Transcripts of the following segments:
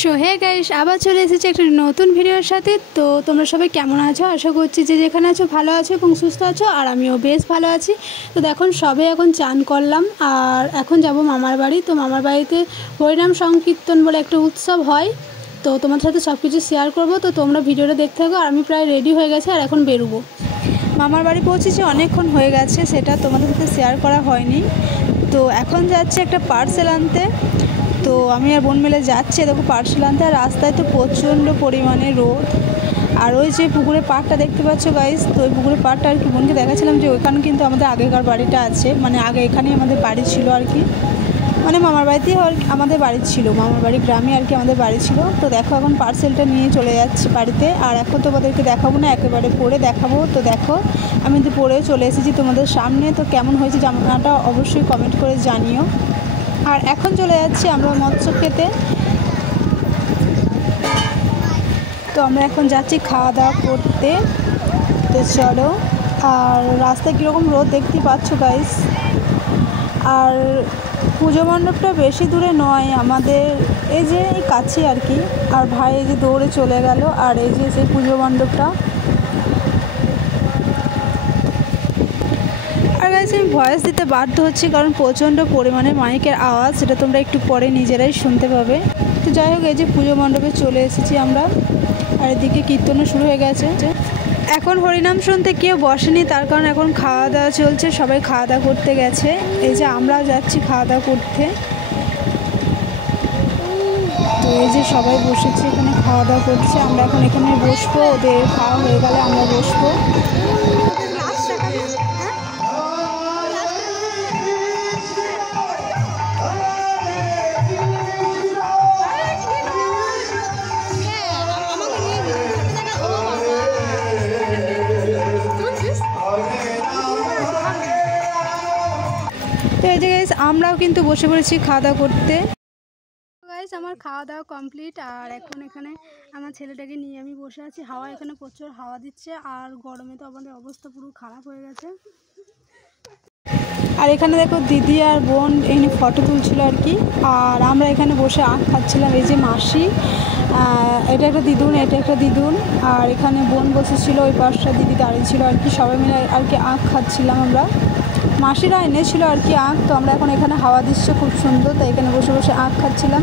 So hey guys, আবার চলে এসেছি একটা নতুন ভিডিওর সাথে। তো তোমরা সবাই কেমন আছো? আশা করছি যে যেখানে আছো ভালো আছো এবং সুস্থ আছো, আর আমিও বেশ ভালো আছি। তো দেখুন সবে এখন চান করলাম আর এখন যাব মামার বাড়ি। তো মামার বাড়িতে হরিনাম সংকীর্তন বলে একটা উৎসব হয়, তো তোমার সাথে সব কিছু শেয়ার করবো। তো তোমরা ভিডিওটা দেখতে থাকো। আর আমি প্রায় রেডি হয়ে গেছি আর এখন বেরোবো। মামার বাড়ি পৌঁছেছি, অনেকক্ষণ হয়ে গেছে, সেটা তোমাদের সাথে শেয়ার করা হয়নি। তো এখন যাচ্ছি একটা পার্সেল আনতে। তো আমি আর বোন মিলে যাচ্ছি দেখো পার্সেল আনতে। আর রাস্তায় তো প্রচণ্ড পরিমাণে রোদ। আর ওই যে পুকুরের পাড়টা দেখতে পাচ্ছ গাইস, তো ওই পুকুরের পাড়টা আর কি বোনকে দেখাচ্ছিলাম যে ওইখানে কিন্তু আমাদের আগেকার বাড়িটা আছে, মানে আগে এখানেই আমাদের বাড়ি ছিল আর কি, মানে মামার বাড়িতেই আমাদের বাড়ি ছিল, মামার বাড়ি গ্রামে আর কি আমাদের বাড়ি ছিল। তো দেখো এখন পার্সেলটা নিয়ে চলে যাচ্ছি বাড়িতে। আর এখন তোমাদেরকে দেখাবো না, একেবারে পরে দেখাবো। তো দেখো আমি তো পরেও চলে এসেছি তোমাদের সামনে। তো কেমন হয়েছে জামাটা অবশ্যই কমেন্ট করে জানিও। আর এখন চলে যাচ্ছি আমরা মৎস্য খেতে। তো আমরা এখন যাচ্ছি খাওয়া দাওয়া করতে। তো চলো। আর রাস্তায় কীরকম রোদ দেখতেই পাচ্ছ গাইস। আর পুজো মণ্ডপটা বেশি দূরে নয়, আমাদের এই যে এই কাছে আর কি। আর ভাই এই যে দৌড়ে চলে গেল। আর এই যে সেই পুজো মণ্ডপটা। আর গাইস আমি ভয়েস দিতে বাধ্য হচ্ছি কারণ প্রচণ্ড পরিমাণে মাইকের আওয়াজ, সেটা তোমরা একটু পরে নিজেরাই শুনতে পাবে। তো যাই হোক, এই যে পুজো মণ্ডপে চলে এসেছি আমরা। আর এদিকে কীর্তনও শুরু হয়ে গেছে। এখন হরিনাম শুনতে কেউ বসেনি, তার কারণ এখন খাওয়া দাওয়া চলছে, সবাই খাওয়া দাওয়া করতে গেছে। এই যে আমরাও যাচ্ছি খাওয়া দাওয়া করতে। তো এই যে সবাই বসেছে এখানে খাওয়া দাওয়া করছে, আমরা এখন এখানে বসবো, ওদের খাওয়া হয়ে গেলে আমরা বসবো। তো এই যে গাইস আমরাও কিন্তু বসে পড়েছি খাওয়া দাওয়া করতে। গাইস আমার খাওয়া দাওয়া কমপ্লিট। আর এখন এখানে আমার ছেলেটাকে নিয়ে আমি বসে আছি। হাওয়া এখানে প্রচুর হাওয়া দিচ্ছে, আর গরমে তো আমাদের অবস্থা পুরো খারাপ হয়ে গেছে। আর এখানে দেখো দিদি আর বোন এখানে ফটো তুলছিল আর কি। আর আমরা এখানে বসে আখ খাচ্ছিলাম। এই যে মাসি, এটা একটা দিদুন, এটা একটা দিদুন। আর এখানে বোন বসেছিল, ওই পাশটা দিদি দাঁড়িয়ে ছিল আর কি। সবাই মিলে আর কি আখ খাচ্ছিলাম আমরা। মাসিরা এনেছিল আর কি আখ। তো আমরা এখন এখানে হাওয়া দিচ্ছে খুব সুন্দর, তাই এখানে বসে বসে আখ খাচ্ছিলাম।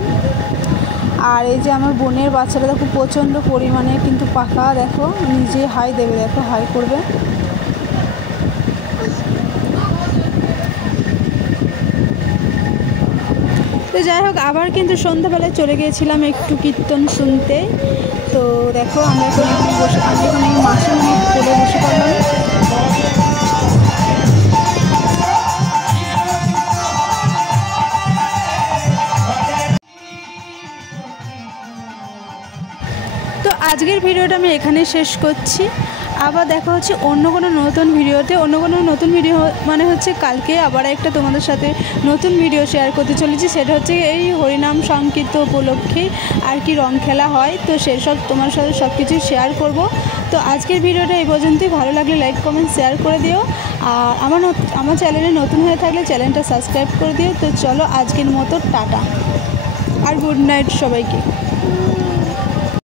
আর এই যে আমার বোনের বাচ্চারা দেখো প্রচণ্ড পরিমাণে কিন্তু পাকা, দেখো নিজে হাই দেবে, দেখো হাই করবে। তো যাই হোক, আবার কিন্তু সন্ধ্যাবেলায় চলে গিয়েছিলাম একটু কীর্তন শুনতে। তো দেখো আমরা এখন এখানে বসে, আমি এখানে মাসি কোলে বসে পড়লাম। তো আজকের ভিডিওটা আমি এখানেই শেষ করছি। আবার দেখা হচ্ছে অন্য কোনো নতুন ভিডিওতে। অন্য কোনো নতুন ভিডিও মানে হচ্ছে কালকে আবার একটা তোমাদের সাথে নতুন ভিডিও শেয়ার করতে চলেছি। সেটা হচ্ছে এই হরিনাম সংকীর্তন উপলক্ষে আর কি রং খেলা হয়, তো সেসব তোমার সাথে সব কিছু শেয়ার করব। তো আজকের ভিডিওটা এই পর্যন্তই। ভালো লাগলে লাইক কমেন্ট শেয়ার করে দিও। আর আমার চ্যানেলে নতুন হয়ে থাকলে চ্যানেলটা সাবস্ক্রাইব করে দিও। তো চলো আজকের মতো টাটা আর গুড নাইট সবাইকে।